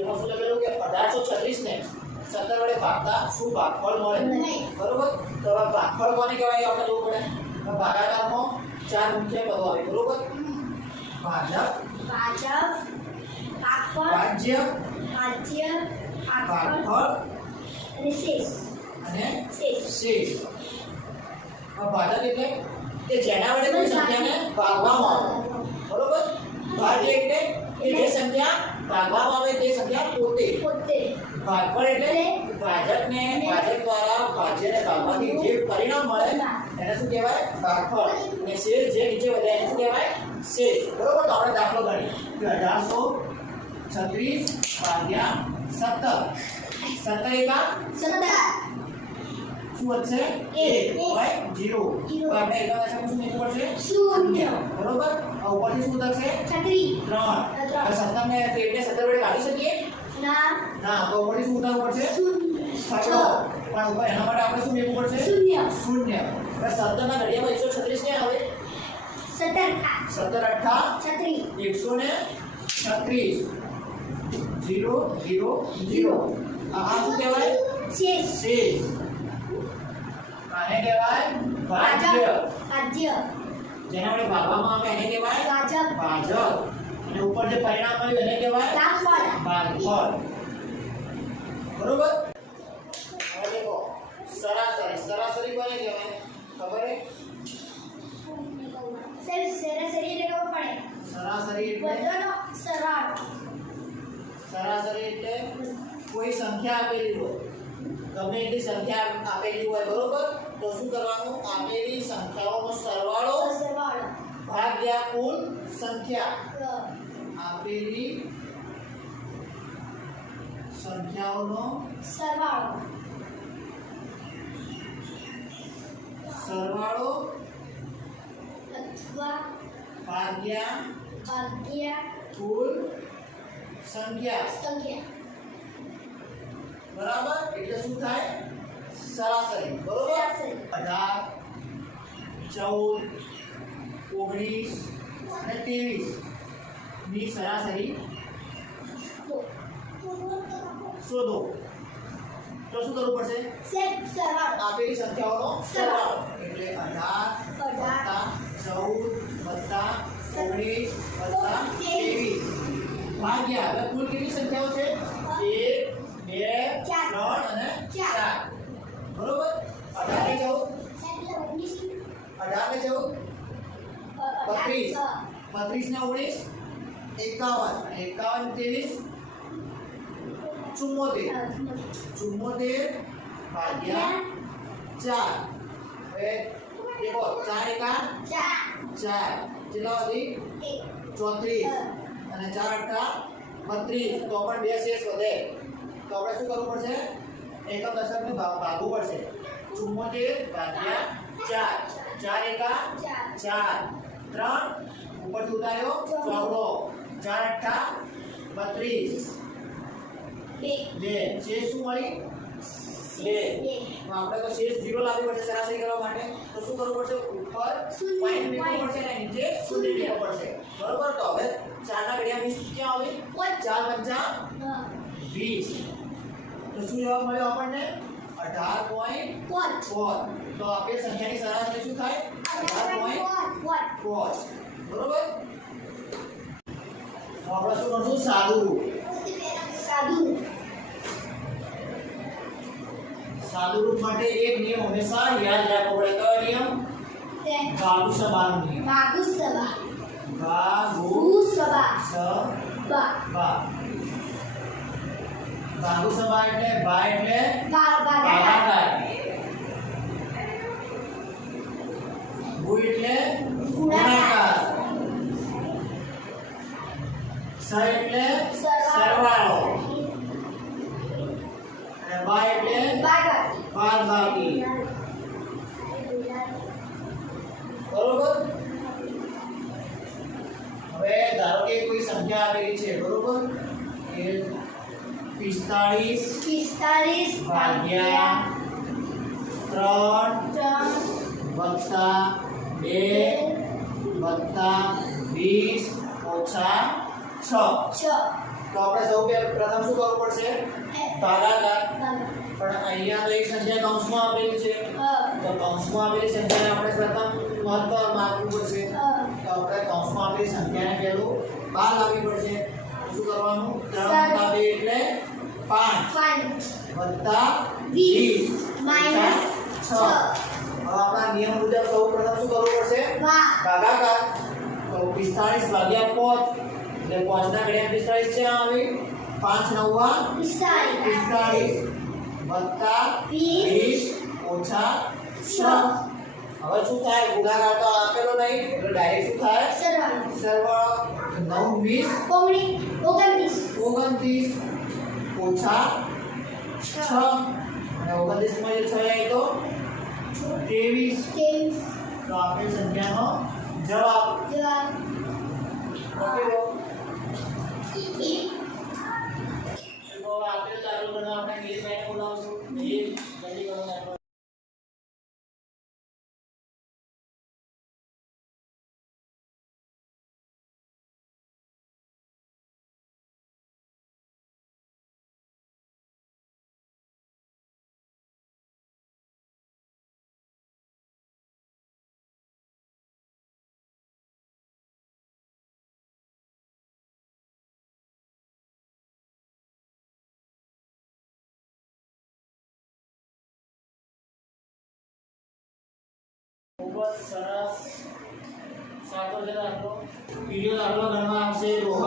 એમાં શું લખેલું કે 1836 ને 17 વડે ભાગતા શું ભાગફળ મળે? બરોબર. તો આ ભાગફળ કોને કહેવાય આપણે જોવું પડે. તો ભાગાકારમાં 4 મુખ્ય પદો આવે. બરોબર. ભાજક, ભાજ્ય, ભાગફળ અને શેષ. ભાજક એટલે કે જેના વડે કોઈ સંખ્યાને ભાગવામાં આવે. બરોબર. ભાજ્ય એટલે કે જે સંખ્યા ભાગવામાં આવે તે સંખ્યા પોતે. ભાગફળ એટલે ભાજક દ્વારા ભાજ્યને ભાગવાથી જે પરિણામ મળે એને શું કહેવાય? ભાગફળ. અને શેષ જે નીચે વધે એને શું કહેવાય? શેષ. બરોબર. તો આપણે દાખલો ગણીએ કે 1836 ભાગ્યા 17. 17 એકા 17 શું વધશે? 1 હોય 0. તો આપણે એકમ દશાંશ શું મૂકવું પડશે? 0. બરોબર. ઉપરથી શું થશે? 3. 17 ને એટલે 17 વડે કાઢી શકીએ? ના. તો ઉપરથી શું ઉતારવું પડશે? 0. પણ ઉપર એના માટે આપણે શું મૂકવું પડશે? 0. હવે 17 ના ઘડિયામાં 136 ને આવે 17 8 136 0 0 0. આ શું કહેવાય? શેષ. આને કહેવાય ભાજ્ય. જેના વડે ભાગવામાં આવે એને કહેવાય ભાજક. અને ઉપર જે પરિણામ મળ્યું એને કહેવાય ભાગફળ. બરોબર. હવે દેખો સરાસરી કોને કહેવાય? ખબર છે? સરાસરી એટલે કોઈ સંખ્યા આપેલી હોય, ગમે એટલી સંખ્યા આપેલી હોય. બરોબર. તો શું કરવાનું? આપેલી સંખ્યાઓનો સરવાળો ભાગ્યા કુલ સંખ્યા. આપેલી સંખ્યાઓનો સરવાળો અથવા ભાગ્યા કુલ સંખ્યા. બરાબર. એટલે શું થાય? સરાસરી. બરોબર. 18 14 19 અને 23 ની સરાસરી શોધો. તો શું કરવું પડશે? આપેલી સંખ્યાઓનો સરવાળો. એટલે 18 14 19 23 ભાગ્યા. હવે કુલ કેટલી સંખ્યાઓ છે? 1 2 3 અને 4. બરોબર. 18 ને 14 32 32 ને 19 51 74 ભાગ્યા 4. હવે દેખો 4 એકા 4 કેટલા વધી? 34 અને 4 અઠા 32. તો પણ બે શેષ વધે. તો આપણે શું કરવું પડશે? એકમ દશકને ભાગવું પડશે. 74 ભાગ્યા 4. 4 એકા 4 3 ઉપરથી ઉતાર્યો 14 4 અઠા 32 2 શેષ શું મળી? 2. આપણે તો શેષ 0 લાવવી પડશે સરાસરી કરવા માટે. તો શું કરવું પડશે? ઉપર પોઈન્ટ મૂકવું પડશે અને નીચે શૂન્ય મૂકવું પડશે. બરોબર. તો હવે 4 ના ઘડિયા 20 ક્યાં આવે? 4 5 20. તો શું જવાબ મળ્યો આપણને? 18.4. તો આપેલ સંખ્યાની સરાસરી શું થાય? 18.4. બરોબર. તો આપણે શું કરશું? સાદું રૂપ માટે એક નિયમ હંમેશા યાદ રાખવો પડે. કયો નિયમ? ભાગુસભાનો નિયમ. ભાગુસભા એટલે ભા એટલે ભાગાકાર. ભુ એટલે ગુણાકાર. સ એટલે સરવાળો. અને બા એટલે બાદબાકી. બરોબર. હવે ધારો કે કોઈ સંખ્યા આપેલી છે. બરોબર. એ 45 ભાગ્યા 3 વત્તા 2 વત્તા 20 ઓછા 6. તો આપણે સૌ પ્રથમ શું કરવું પડશે ભાગાકાર પણ અહીંયા તો એક સંખ્યા કૌંસમાં આપેલી છે તો કૌંસમાં આપેલી સંખ્યાને આપણે પ્રથમ મહત્વ માપવું પડશે તો આપણે કૌંસમાં આપેલી સંખ્યાને પહેલું બહાર લાવવી પડશે શું કરવાનું 3 વત્તા 2 એટલે 5 વત્તા 20 માઈનસ 6 હવે આપણા નિયમ મુજબ સૌ પ્રથમ શું કરવું પડશે ભાગાકાર તો 45 ભાગ્યા 5 એટલે 5 ના ઘડિયા 45 છે આવે 5 નવા 45 વત્તા 20 ઓછા 6 હવે શું થાય ગુણાકાર તો આપેલો નહીં એટલે ડાયરેક્ટ શું થાય સરવાળો 9 20 29 ઓછા 6 અને 29 માં જે 6 આવે તો 23 તો આપેલ સંખ્યાનો જવાબ ઓકે લો તો આપેલ ચાલુ કરવા આપણે નીલભાઈને બોલાવશું નીલ જલ્દી કરો ચાલો ખૂબ જ સરસ સાચો છે દાખલો વિડીયો દાખલો ગણવા આવશે રોહન